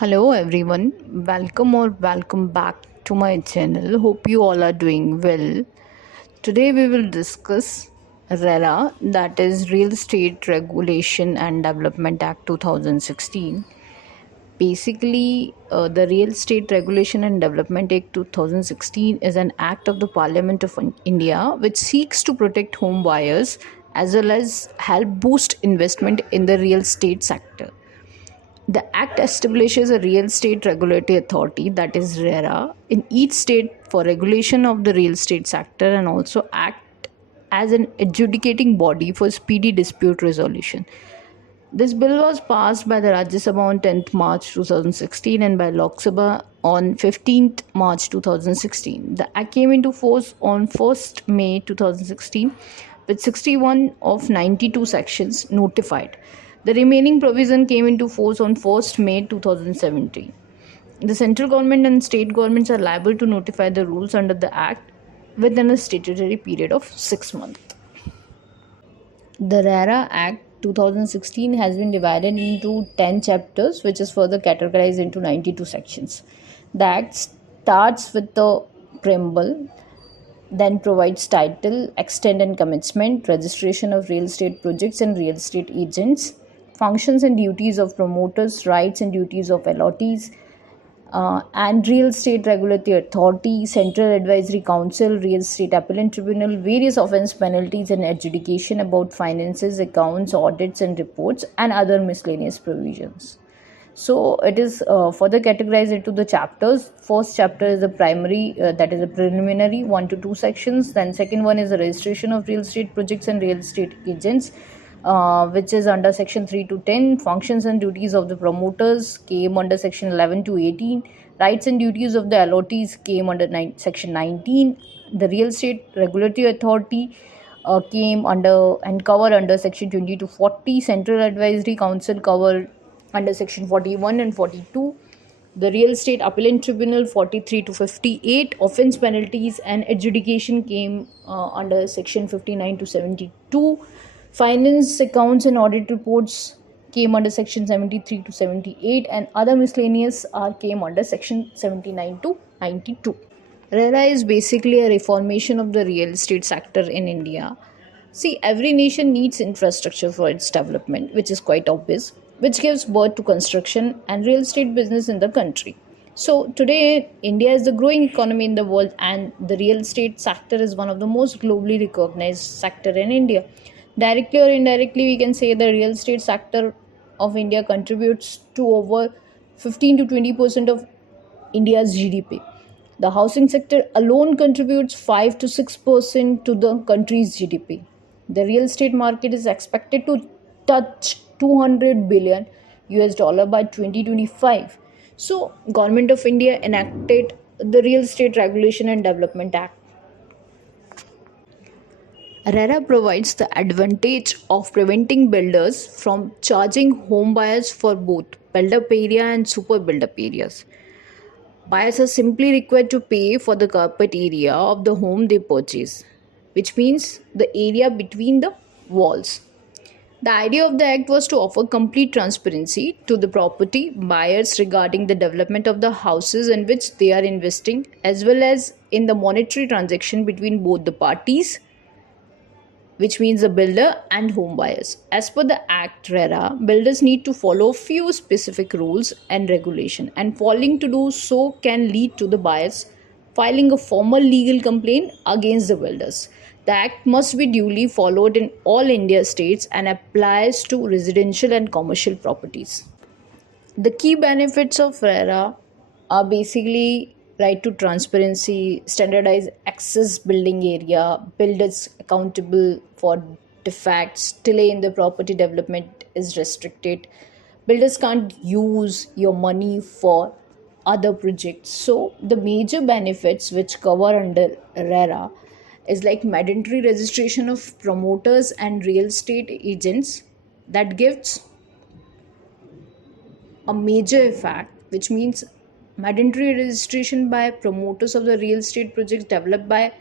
Hello everyone, welcome back to my channel. Hope you all are doing well. Today we will discuss RERA, that is Real Estate Regulation and Development Act 2016. Basically, the Real Estate Regulation and Development Act 2016 is an act of the Parliament of India which seeks to protect home buyers as well as help boost investment in the real estate sector. The Act establishes a real estate regulatory authority, that is RERA, in each state for regulation of the real estate sector and also act as an adjudicating body for speedy dispute resolution. This bill was passed by the Rajya Sabha on 10th March 2016 and by Lok Sabha on 15th March 2016. The Act came into force on 1st May 2016 with 61 of 92 sections notified. The remaining provision came into force on 1st May 2017. The central government and state governments are liable to notify the rules under the Act within a statutory period of 6 months. The RERA Act 2016 has been divided into 10 chapters, which is further categorized into 92 sections. The Act starts with the preamble, then provides title, extent and commencement, registration of real estate projects and real estate agents, functions and duties of promoters, rights and duties of allottees, and Real Estate Regulatory Authority, Central Advisory Council, Real Estate Appellate Tribunal, various offence penalties and adjudication about finances, accounts, audits and reports, and other miscellaneous provisions. So it is further categorized into the chapters. First chapter is the primary, that is a preliminary, 1 to 2 sections. Then second one is the registration of real estate projects and real estate agents, which is under section 3 to 10. Functions and duties of the promoters came under section 11 to 18. Rights and duties of the allottees came under section 19. The real estate regulatory authority came under and covered under section 20 to 40. Central advisory council covered under section 41 and 42. The real estate appellate tribunal 43 to 58. Offence penalties and adjudication came under section 59 to 72. Finance, accounts and audit reports came under section 73 to 78, and other miscellaneous came under section 79 to 92. RERA is basically a reformation of the real estate sector in India. See, every nation needs infrastructure for its development, which is quite obvious, which gives birth to construction and real estate business in the country. So today, India is the growing economy in the world, and the real estate sector is one of the most globally recognized sector in India. Directly or indirectly, we can say the real estate sector of India contributes to over 15 to 20% of India's GDP. The housing sector alone contributes 5 to 6% to the country's GDP. The real estate market is expected to touch 200 billion US dollar by 2025. So, Government of India enacted the Real Estate Regulation and Development Act. RERA provides the advantage of preventing builders from charging home buyers for both build-up area and super build-up areas. Buyers are simply required to pay for the carpet area of the home they purchase, which means the area between the walls. The idea of the act was to offer complete transparency to the property buyers regarding the development of the houses in which they are investing, as well as in the monetary transaction between both the parties, which means the builder and home buyers. As per the Act RERA, builders need to follow few specific rules and regulation, and failing to do so can lead to the buyers filing a formal legal complaint against the builders. The Act must be duly followed in all India states and applies to residential and commercial properties. The key benefits of RERA are basically right to transparency, standardized access building area, builders accountable for defects, delay in the property development is restricted. Builders can't use your money for other projects. So the major benefits which cover under RERA is like mandatory registration of promoters and real estate agents, that gives a major effect, which means mandatory registration by promoters of the real estate projects developed by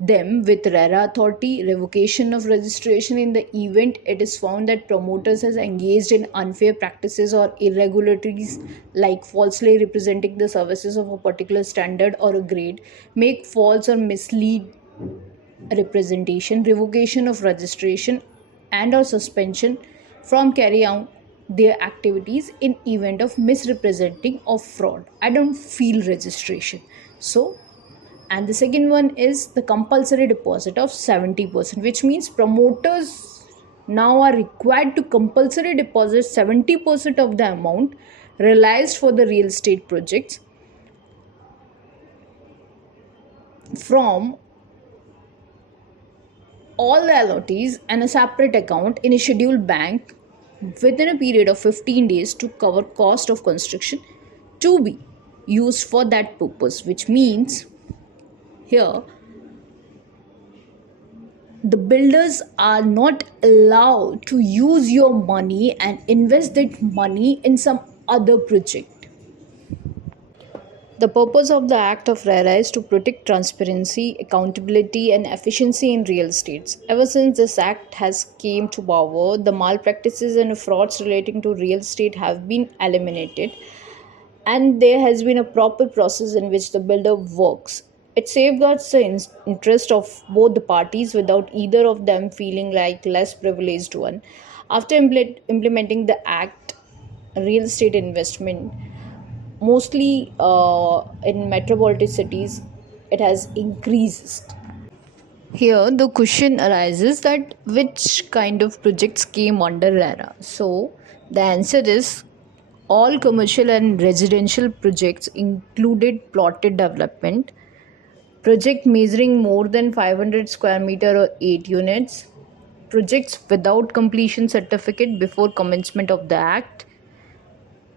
them with RERA authority, revocation of registration in the event it is found that promoters has engaged in unfair practices or irregularities like falsely representing the services of a particular standard or a grade, make false or mislead representation, revocation of registration and or suspension from carrying out their activities in event of misrepresenting or fraud. I don't feel registration. So, and the second one is the compulsory deposit of 70%, which means promoters now are required to compulsory deposit 70% of the amount realized for the real estate projects from all the allottees and a separate account in a scheduled bank within a period of 15 days to cover cost of construction to be used for that purpose, which means here the builders are not allowed to use your money and invest that money in some other project. The purpose of the Act of RERA is to protect transparency, accountability, and efficiency in real estates. Ever since this act has came to power, the malpractices and frauds relating to real estate have been eliminated, and there has been a proper process in which the builder works. It safeguards the interest of both the parties without either of them feeling like less privileged one. After implementing the act, real estate investment mostly in metropolitan cities it has increased. Here the question arises that which kind of projects came under RERA. So the answer is all commercial and residential projects included plotted development, project measuring more than 500 square meter or 8 units, projects without completion certificate before commencement of the act.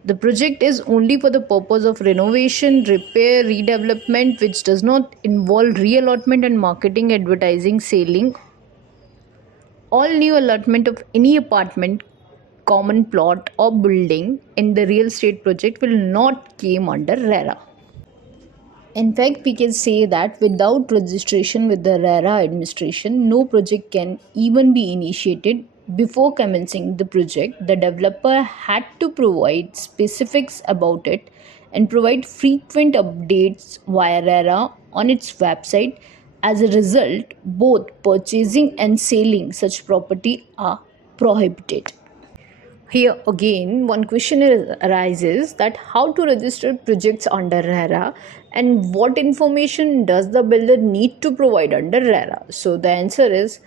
The project is only for the purpose of renovation, repair, redevelopment, which does not involve reallotment and marketing, advertising, selling. All new allotment of any apartment, common plot, or building in the real estate project will not came under RERA. In fact, we can say that without registration with the RERA administration, no project can even be initiated. Before commencing the project, the developer had to provide specifics about it and provide frequent updates via RERA on its website. As a result, both purchasing and selling such property are prohibited. Here again, one question arises that how to register projects under RERA and what information does the builder need to provide under RERA. So the answer is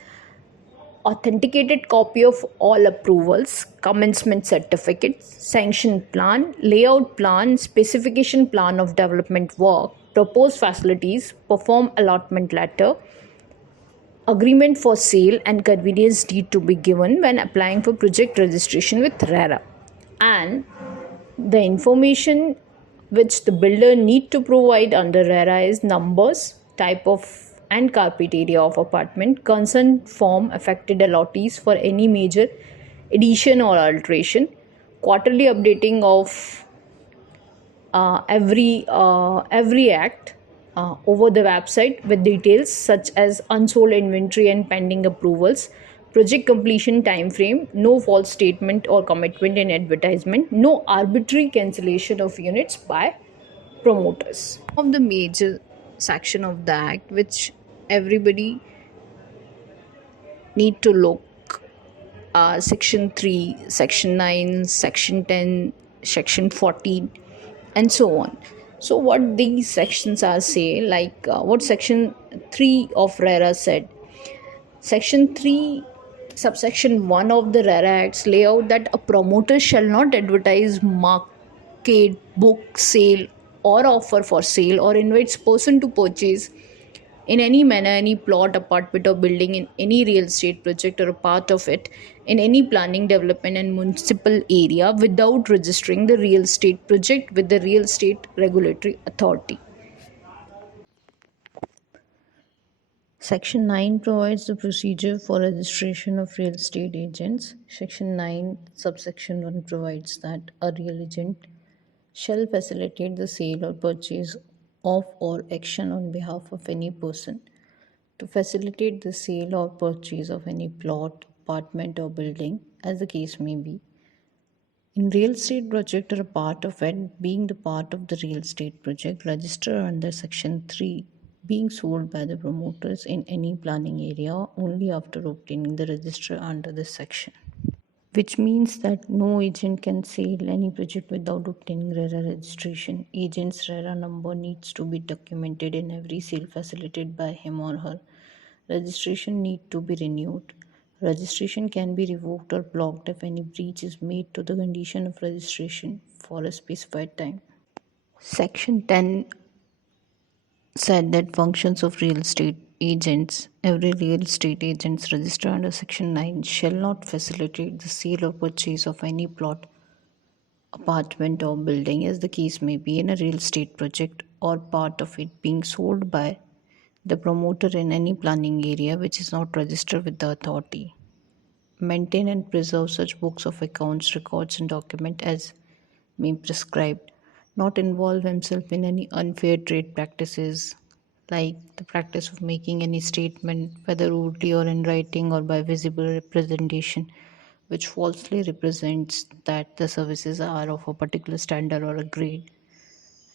authenticated copy of all approvals, commencement certificates, sanction plan, layout plan, specification plan of development work, proposed facilities, perform allotment letter, agreement for sale and convenience deed to be given when applying for project registration with RERA, and the information which the builder need to provide under RERA is numbers, type of and carpet area of apartment, consent form affected allottees for any major addition or alteration, quarterly updating of every act over the website with details such as unsold inventory and pending approvals, project completion time frame, no false statement or commitment in advertisement, no arbitrary cancellation of units by promoters. Of the major section of the act which everybody need to look are section 3, section 9, section 10, section 14, and so on. So what these sections are say, like what section 3 of RERA said. Section 3 subsection 1 of the RERA acts lay out that a promoter shall not advertise, market, book, sale, or offer for sale or invites person to purchase in any manner any plot, apartment, or building in any real estate project or a part of it in any planning, development, and municipal area without registering the real estate project with the real estate regulatory authority. Section 9 provides the procedure for registration of real estate agents. Section 9 subsection 1 provides that a real agent shall facilitate the sale or purchase of or action on behalf of any person, to facilitate the sale or purchase of any plot, apartment, or building, as the case may be. In real estate project or a part of it, being the part of the real estate project, register under Section 3, being sold by the promoters in any planning area only after obtaining the register under this section, which means that no agent can sell any project without obtaining RERA registration. Agent's RERA number needs to be documented in every sale facilitated by him or her. Registration need to be renewed. Registration can be revoked or blocked if any breach is made to the condition of registration for a specified time. Section 10 said that functions of real estate agents, every real estate agents registered under Section 9 shall not facilitate the sale or purchase of any plot, apartment, or building, as the case may be, in a real estate project or part of it being sold by the promoter in any planning area which is not registered with the authority. Maintain and preserve such books of accounts, records, and documents as may prescribed. Not involve himself in any unfair trade practices, like the practice of making any statement, whether rudely or in writing or by visible representation, which falsely represents that the services are of a particular standard or a grade,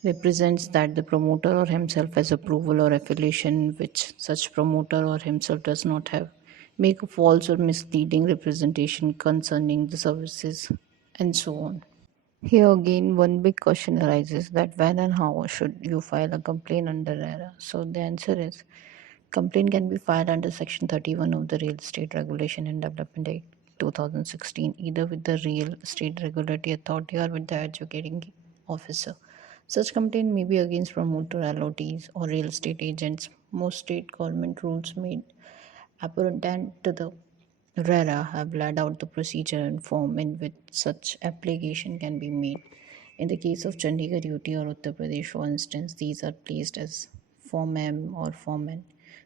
represents that the promoter or himself has approval or affiliation which such promoter or himself does not have, make a false or misleading representation concerning the services, and so on. Here again, one big question arises that when and how should you file a complaint under RERA? So the answer is complaint can be filed under Section 31 of the Real Estate Regulation and Development Act 2016, either with the Real Estate Regulatory Authority or with the adjudicating officer. Such complaint may be against promoter, LOTs, or real estate agents. Most state government rules made apparent to the RERA have laid out the procedure and form in which such application can be made. In the case of Chandigarh, UT, or Uttar Pradesh, for instance, these are placed as Form M or Form N.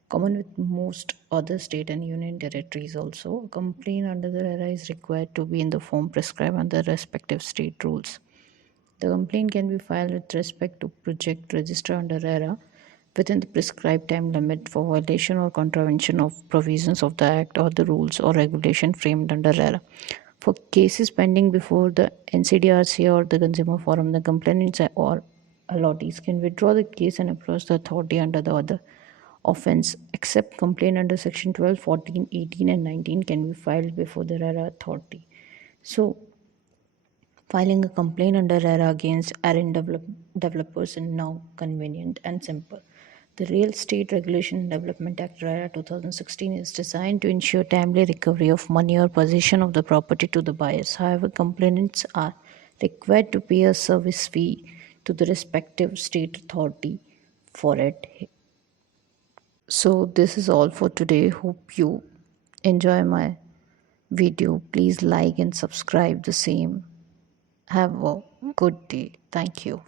Common with most other state and union territories also, a complaint under the RERA is required to be in the form prescribed under respective state rules. The complaint can be filed with respect to project registered under RERA within the prescribed time limit for violation or contravention of provisions of the Act or the rules or regulation framed under RERA. For cases pending before the NCDRC or the Consumer Forum, the complainants or allottees can withdraw the case and approach the authority under the other offense, except complaint under Section 12, 14, 18, and 19 can be filed before the RERA authority. So, filing a complaint under RERA against ARIN developers is now convenient and simple. The Real Estate Regulation and Development Act RERA 2016 is designed to ensure timely recovery of money or possession of the property to the buyers. However, complainants are required to pay a service fee to the respective state authority for it. So, this is all for today. Hope you enjoy my video. Please like and subscribe the same. Have a good day. Thank you.